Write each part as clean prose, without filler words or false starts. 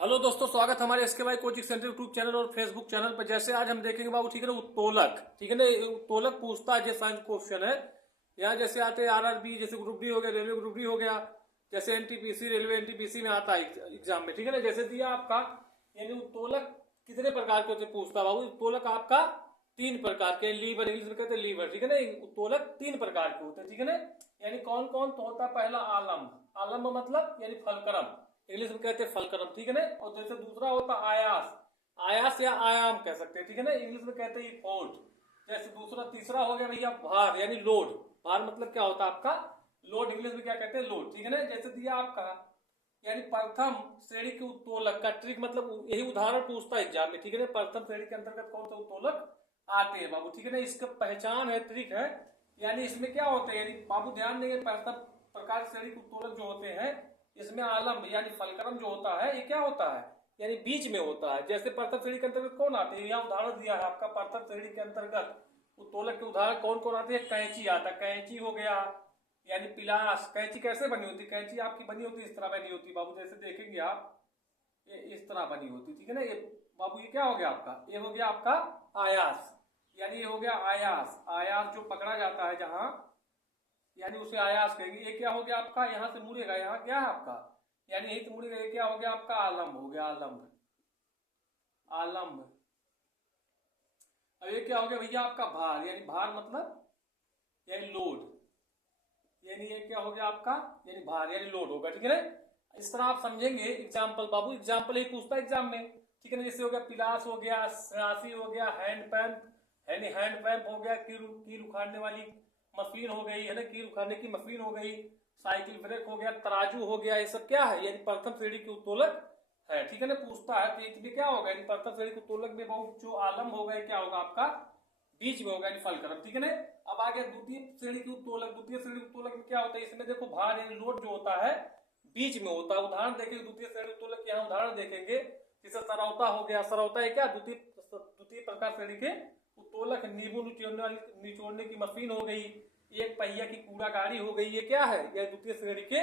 Hello दोस्तों, स्वागत हमारे SK Y coaching centre YouTube channel और फेसबुक चैनल पर। जैसे आज हम देखेंगे बाबू, ठीक है ना, उत्तोलक। ठीक है ना, उत्तोलक पूछता है, जैसा क्वेश्चन है यहाँ जैसे आते हैं आरआरबी, जैसे ग्रुप डी हो गया, रेलवे ग्रुप डी हो गया, जैसे एनटीपीसी, रेलवे एनटीपीसी में आता है एग्जाम में। ठीक है ना, जैसे दिया आपका, यानी उत्तोलक कितने प्रकार के होते पूछता है बाबू। उत्तोलक आपका 3 प्रकार के, लीवर इंग्लिश में कहते हैं लीवर। ठीक है ना, उत्तोलक 3 प्रकार के होते हैं। ठीक है ना, यानी कौन कौन तो होता है। पहला आलम्ब, आलम्ब मतलब यानी फलक्रम, इंग्लिश में कहते हैं फलक्रम। ठीक है ना, और जैसे दूसरा होता आयास, आयास या आयाम कह सकते हैं। ठीक है ना, इंग्लिश में कहते हैं फोर्ट। जैसे दूसरा तीसरा हो गया भैया भार, यानी लोड। भार मतलब क्या होता है आपका लोड, इंग्लिश में क्या कहते हैं लोड। ठीक है ना, जैसे दिया आपका, यानी प्रथम श्रेणी के उत्तोलक का ट्रिक, मतलब यही उदाहरण पूछता है एग्जाम में। ठीक है ना, प्रथम श्रेणी के अंतर्गत कौन सा उत्तोलक आते हैं बाबू। ठीक है ना, इसका पहचान है, ट्रिक है, यानी इसमें क्या होता है, यानी बाबू ध्यान देंगे, प्रथम प्रकार श्रेणी के उत्तोलक जो होते हैं, इसमें आलम्ब यानी फलक्रम जो होता है, ये क्या होता है, यानी बीच में होता है। जैसे प्रथम श्रेणी के अंतर्गत कौन आते हैं, यहाँ उदाहरण दिया है आपका। प्रथम श्रेणी के अंतर्गत उत्तोलक के उदाहरण कौन कौन आते हैं। कैंची आता है, कैंची हो गया, यानी पिलास। कैंची कैसे बनी होती, कैंची आपकी बनी होती इस तरह बनी होती बाबू, जैसे देखेंगे आप, ये इस तरह बनी होती। ठीक है ना, ये बाबू ये क्या हो गया आपका, ये हो गया आपका आयास, यानी ये हो गया आयास। आयास जो पकड़ा जाता है जहां, यानी उसे आयास कहेंगे। ये क्या हो गया आपका, यहां से मुड़ेगा, यहाँ क्या है आपका, यानी यही तो मुड़ेगा। ये क्या हो गया आपका आलम्ब हो गया, आलम्ब, आलम्ब। अब ये क्या हो गया भैया आपका भार, यानी भार मतलब यानी लोड, यानी ये क्या हो गया आपका, यानी भार यानी लोड होगा। ठीक है ना, इस तरह आप समझेंगे। एग्जाम्पल बाबू, एग्जाम्पल ही पूछता है एग्जाम में। ठीक है ना, जैसे हो गया पिलास हो गया, सरासी हो गया, हैंड पैम्प, यानी हैंड पैम्प हो गया, कील उखाड़ने वाली मशीन हो गई है ना, कील उखाड़ने की मशीन हो गई, साइकिल ब्रेक हो गया, तराजू हो गया, ये सब क्या है, यानी प्रथम श्रेणी के उत्तोलक है। ठीक है ना, पूछता है तो इसमें क्या होगा, यानी प्रथम श्रेणी के उत्तोलक में बहुत जो आलम्ब होगा, क्या होगा आपका बीच में होगा, यानी फलक्रम। ठीक है ना, अब आगे द्वितीय श्रेणी की उत्तोलक। द्वितीय श्रेणी उत्तोलक में क्या होता है, इसमें देखो भार यानी लोड जो होता है बीच में होता है। उदाहरण देखेंगे द्वितीय श्रेणी उत्तोलक के, यहाँ उदाहरण देखेंगे। जैसे सरौता हो गया, सरौता है क्या द्वितीय प्रकार श्रेणी के उत्तोलक। नींबू निचोड़ने की मशीन हो गई, एक पहिया की कूड़ा गाड़ी हो गई, ये क्या है, यह द्वितीय श्रेणी के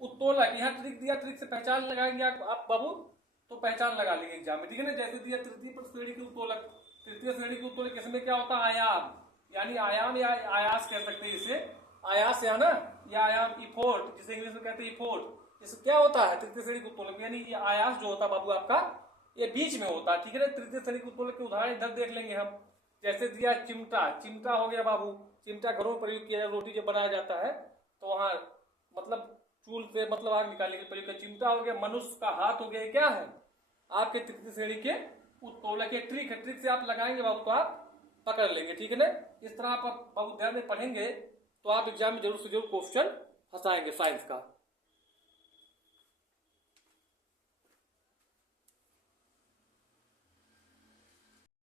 उत्तोलक। यहाँ ट्रिक दिया, ट्रिक से पहचान लगाएंगे आप बाबू, तो पहचान लगा लेंगे एग्जाम में। ठीक है ना, जैसे दिया तृतीय श्रेणी के उत्तोलक। तृतीय श्रेणी के उत्तोलक इसमें क्या होता है, आयाम, यानी आयाम या आयास कह सकते हैं इसे, आयास या ना, या आयाम इफोर्ट, जिसे इंग्लिश में कहते हैं इफोर्ट। इससे क्या होता है तृतीय श्रेणी के उत्तोलक, यानी ये आयास जो होता है बाबू आपका, ये बीच में होता है। ठीक है ना, तृतीय श्रेणी के उत्तोलक के उदाहरण इधर देख लेंगे हम। जैसे दिया चिमटा, चिमटा हो गया बाबू, चिमटा घरों में प्रयोग किया जाता है, रोटी जब बनाया जाता है तो वहां मतलब चूल से मतलब आग निकालने के लिए प्रयोग। चिमटा हो गया, मनुष्य का हाथ हो गया, ये क्या है आपके तृतीय श्रेणी के उत्तोलक। के ट्रिक है, ट्रिक से आप लगाएंगे बाबू तो आप पकड़ लेंगे। ठीक है ना, इस तरह आप बाबू ध्यान में पढ़ेंगे तो आप एग्जाम में जरूर से जरूर क्वेश्चन फंसाएंगे साइंस का।